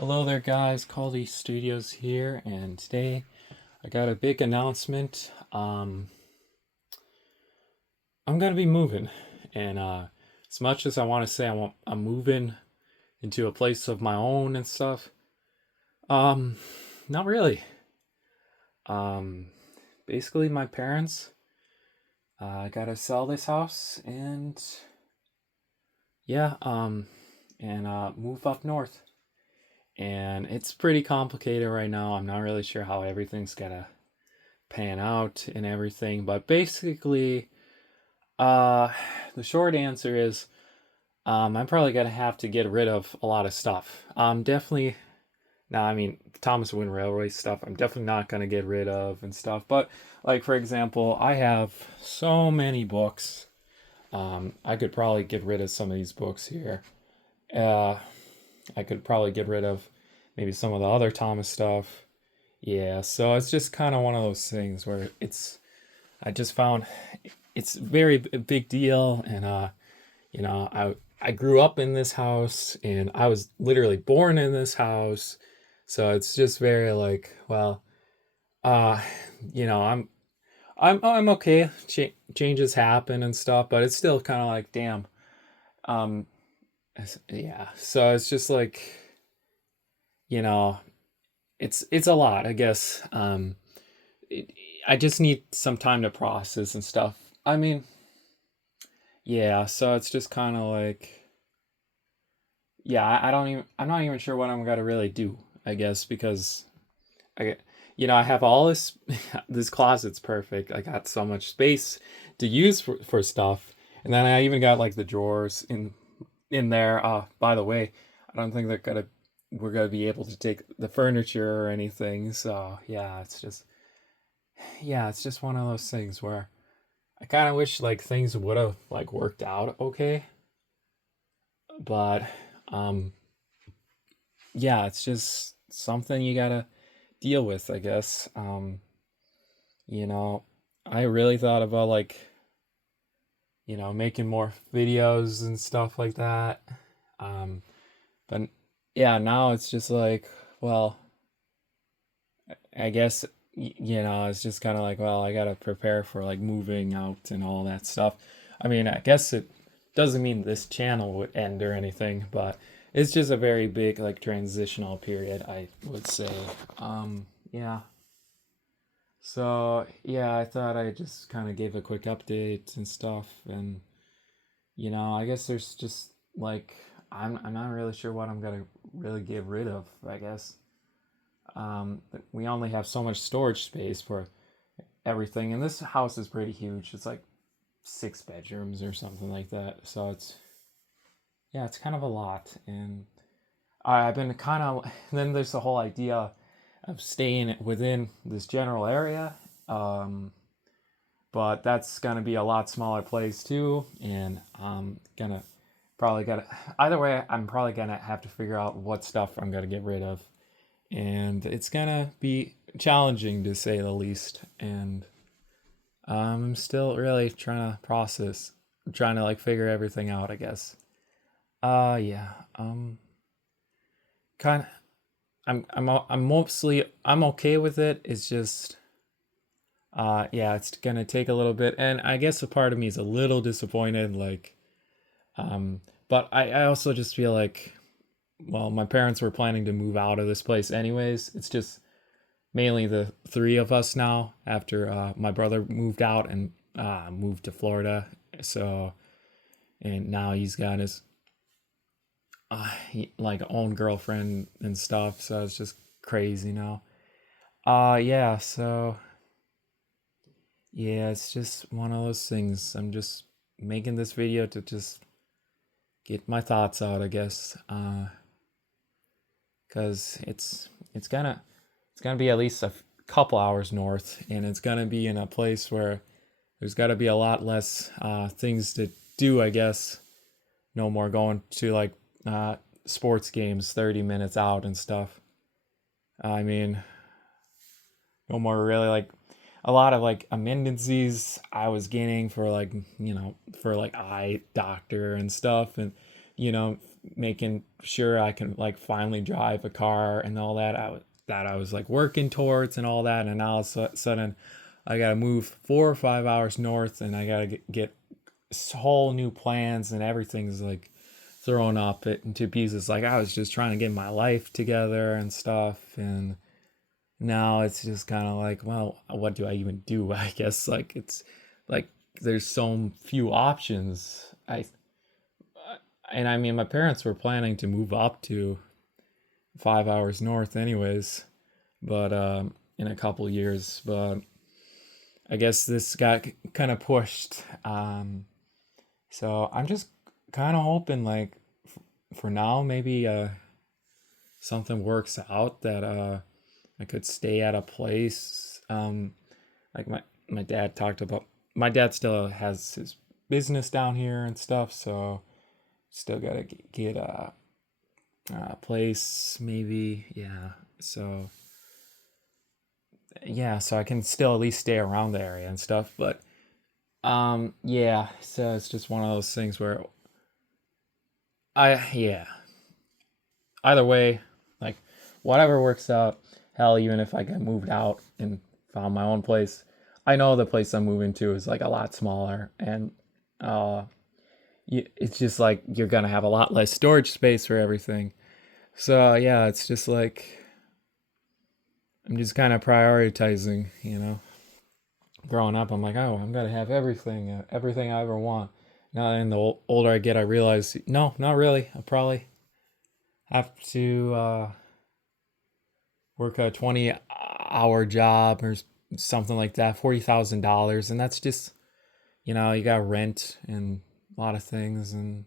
Hello there, guys. Caldy Studios here, and today I got a big announcement. I'm gonna be moving, and as much as I want to say I'm moving into a place of my own and stuff, um, not really. Um, Basically, my parents gotta sell this house, and yeah, and move up north. And it's pretty complicated right now. I'm not really sure how everything's gonna pan out and everything. But basically, uh, the short answer is I'm probably gonna have to get rid of a lot of stuff. Definitely. Now, I mean, Thomas Wayne Railway stuff. I'm definitely not gonna get rid of and stuff. But like for example, I have so many books. I could probably get rid of some of these books here. Uh, I could probably get rid of maybe some of the other Thomas stuff. Yeah, so it's just kind of one of those things where I just found it's a very big deal, and I grew up in this house, and I was literally born in this house, so it's just very like, well, uh, you know, I'm okay. Changes happen and stuff, but it's still kind of like, damn, um, yeah. So it's just like, you know, it's a lot, I guess. It, I just need some time to process and stuff. I mean, yeah, so it's just kind of like, yeah, I don't even, I'm not even sure what I'm gonna really do, I guess, because I, I have all this, this closet's perfect. I got so much space to use for stuff. And then I even got like the drawers in there. By the way, I don't think we're gonna be able to take the furniture or anything. So yeah, it's just one of those things where I kind of wish like things would have like worked out okay, but um yeah, it's just something you gotta deal with, I guess. You know, I really thought about like, making more videos and stuff like that. Um, but yeah, now it's just like, well, I guess it's just kind of like, well, I gotta prepare for like moving out and all that stuff. I mean, I guess it doesn't mean this channel would end or anything, but it's just a very big like transitional period, I would say. Yeah. So yeah, I thought I just kind of gave a quick update and stuff, and I guess there's just like I'm not really sure what I'm gonna really get rid of. I guess we only have so much storage space for everything, and this house is pretty huge. It's like 6 bedrooms or something like that. So it's kind of a lot, and I've been kind of. Then there's the whole idea of staying within this general area. But that's gonna be a lot smaller place too, and I'm gonna probably gotta either way. I'm probably gonna have to figure out what stuff I'm gonna get rid of, and it's gonna be challenging to say the least. And I'm still really trying to process, trying to like figure everything out, I guess. Yeah. Kind of. I'm okay with it. It's just yeah, it's gonna take a little bit, and I guess a part of me is a little disappointed, like, but I also just feel like, well, my parents were planning to move out of this place anyways. It's just mainly the three of us now after my brother moved out and moved to Florida. So, and now he's got his like own girlfriend and stuff. So it's just crazy now. Yeah. So yeah, it's just one of those things. I'm just making this video to just get my thoughts out, I guess. Cause it's gonna be at least a couple hours north, and it's gonna be in a place where there's got to be a lot less things to do, I guess. No more going to like sports games 30 minutes out and stuff. I mean, no more really like a lot of like amenities I was getting for like for like eye doctor and stuff, and making sure I can like finally drive a car and all that. I was like working towards and all that, and now all of a sudden I gotta move 4 or 5 hours north, and I gotta get whole new plans, and everything's like thrown up into pieces. Like I was just trying to get my life together and stuff, and now it's just kind of like, well, what do I even do? I guess like it's like there's so few options. I mean, my parents were planning to move up to 5 hours north, anyways, but in a couple years. But I guess this got kind of pushed. So I'm just kind of hoping, like, for now, maybe something works out that I could stay at a place. Like my dad talked about. My dad still has his business down here and stuff, so still gotta get a place, maybe. Yeah. So yeah, so I can still at least stay around the area and stuff. But yeah. So it's just one of those things where yeah. Either way, like whatever works out. Hell, even if I get moved out and found my own place, I know the place I'm moving to is like a lot smaller, and uh, it's just like you're gonna have a lot less storage space for everything. So yeah, it's just like I'm just kind of prioritizing. Growing up, I'm like, oh, I'm gonna have everything I ever want. Now, and the older I get, I realize, no, not really. I probably have to work a 20-hour job or something like that, $40,000, and that's just you got rent and a lot of things, and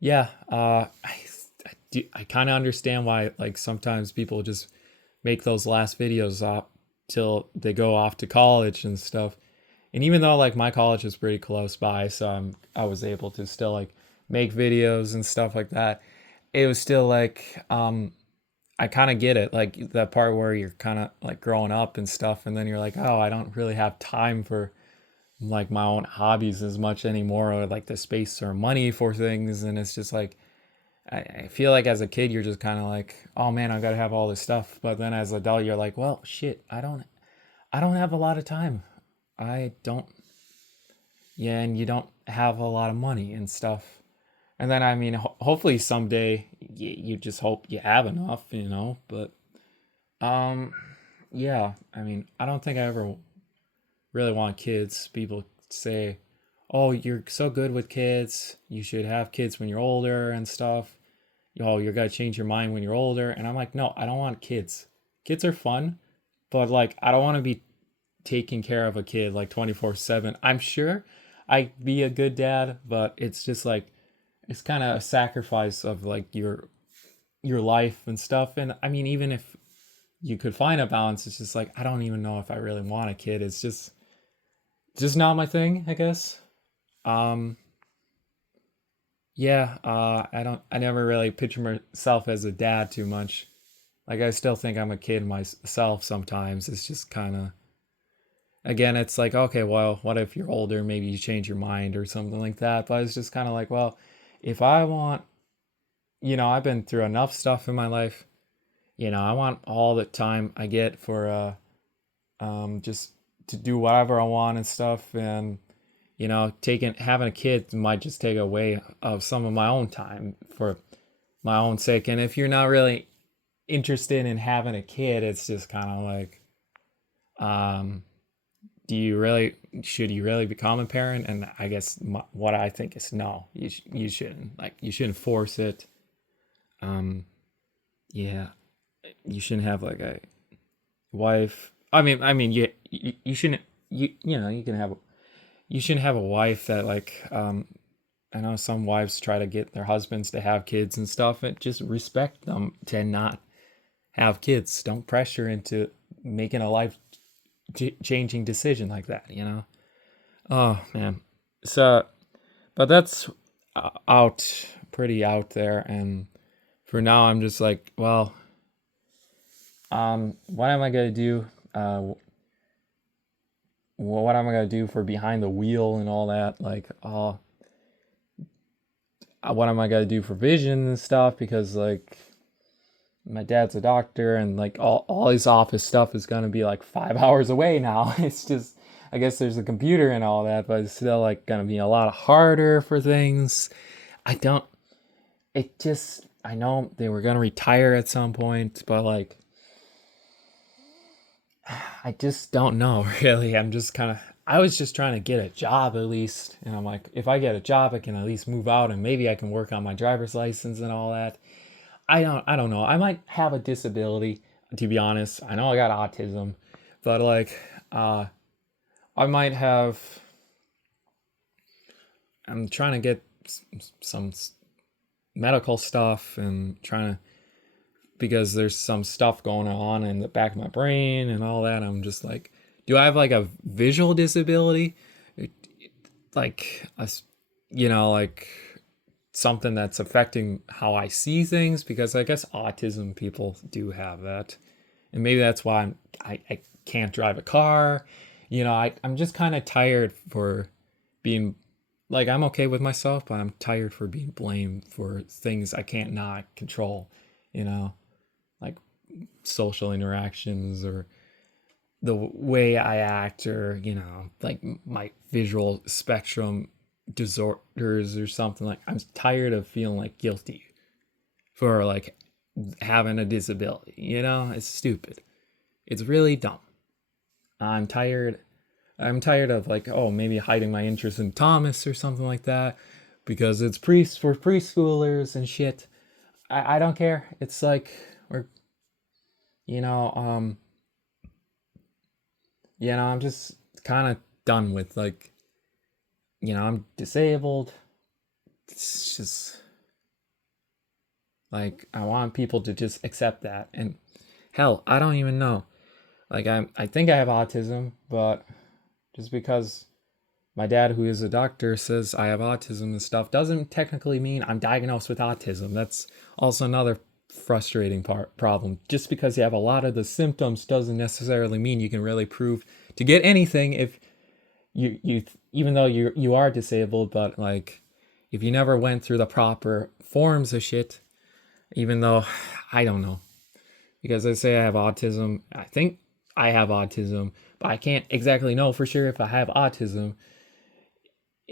yeah, I kind of understand why like sometimes people just make those last videos up till they go off to college and stuff. And even though like my college is pretty close by, so I was able to still like make videos and stuff like that. It was still like I kind of get it, like that part where you're kind of like growing up and stuff, and then you're like, oh, I don't really have time for like my own hobbies as much anymore, or like the space or money for things. And it's just like I feel like as a kid you're just kind of like, oh man, I gotta have all this stuff. But then as an adult you're like, well, shit, I don't have a lot of time. I don't. Yeah, and you don't have a lot of money and stuff. And then I mean, hopefully someday you just hope you have enough. But um, yeah, I mean, I don't think I ever really want kids. People say, "Oh, you're so good with kids. You should have kids when you're older and stuff." Oh, you're gonna change your mind when you're older. And I'm like, no, I don't want kids. Kids are fun, but like, I don't want to be taking care of a kid like 24/7. I'm sure I'd be a good dad, but it's just like it's kind of a sacrifice of like your life and stuff. And I mean, even if you could find a balance, it's just like I don't even know if I really want a kid. It's just not my thing, I guess. Um yeah, I never really picture myself as a dad too much. Like I still think I'm a kid myself sometimes. It's just kind of again, it's like, okay, well, what if you're older? Maybe you change your mind or something like that. But it's just kind of like, well, if I want, I've been through enough stuff in my life. I want all the time I get for just to do whatever I want and stuff. And taking having a kid might just take away of some of my own time for my own sake. And if you're not really interested in having a kid, it's just kind of like, um, do you really should you really become a parent? And I guess what I think is no, you shouldn't. Like you shouldn't force it. Um, yeah, you shouldn't have like a wife. I mean, you shouldn't. You can have. You shouldn't have a wife that like. I know some wives try to get their husbands to have kids and stuff. And just respect them to not have kids. Don't pressure into making a life changing decision like that. Oh man. So, but that's pretty out there. And for now, I'm just like, well, what am I gonna do? What am I gonna do for behind the wheel and all that? Like, what am I gonna do for vision and stuff? Because like my dad's a doctor, and like all his office stuff is gonna be like 5 hours away now. It's just, I guess there's a computer and all that, but it's still like gonna be a lot harder for things. I don't. It just. I know they were gonna retire at some point, but like I just don't know really. I'm just kind of. I was just trying to get a job at least, and I'm like, if I get a job, I can at least move out, and maybe I can work on my driver's license and all that. I don't know. I might have a disability, to be honest. I know I got autism, but like uh I might have. I'm trying to get some medical stuff and trying to, because there's some stuff going on in the back of my brain and all that. I'm just like, do I have like a visual disability? Like like something that's affecting how I see things, because I guess autism people do have that. And maybe that's why I can't drive a car. I'm just kind of tired for being, like, I'm okay with myself, but I'm tired for being blamed for things I can't not control, you know, like social interactions or the way I act, or, like my visual spectrum disorders or something. Like, I'm tired of feeling like guilty for like having a disability, It's stupid. It's really dumb. I'm tired. I'm tired of like, oh, maybe hiding my interest in Thomas or something like that because it's priest for preschoolers and shit. I don't care. It's like, or you know, um, I'm just kind of done with like, I'm disabled. It's just like I want people to just accept that. And hell, I don't even know. Like I think I have autism, but just because my dad, who is a doctor, says I have autism and stuff doesn't technically mean I'm diagnosed with autism. That's also another frustrating problem. Just because you have a lot of the symptoms doesn't necessarily mean you can really prove to get anything if you even though you are disabled, but like if you never went through the proper forms of shit, even though I don't know. Because I say I have autism, I think I have autism, but I can't exactly know for sure if I have autism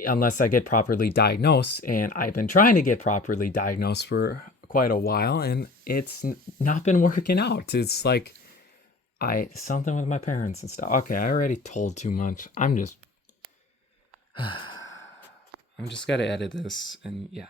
unless I get properly diagnosed. And I've been trying to get properly diagnosed for quite a while, and it's not been working out. It's like something with my parents and stuff. Okay, I already told too much. I'm just gotta edit this, and yeah.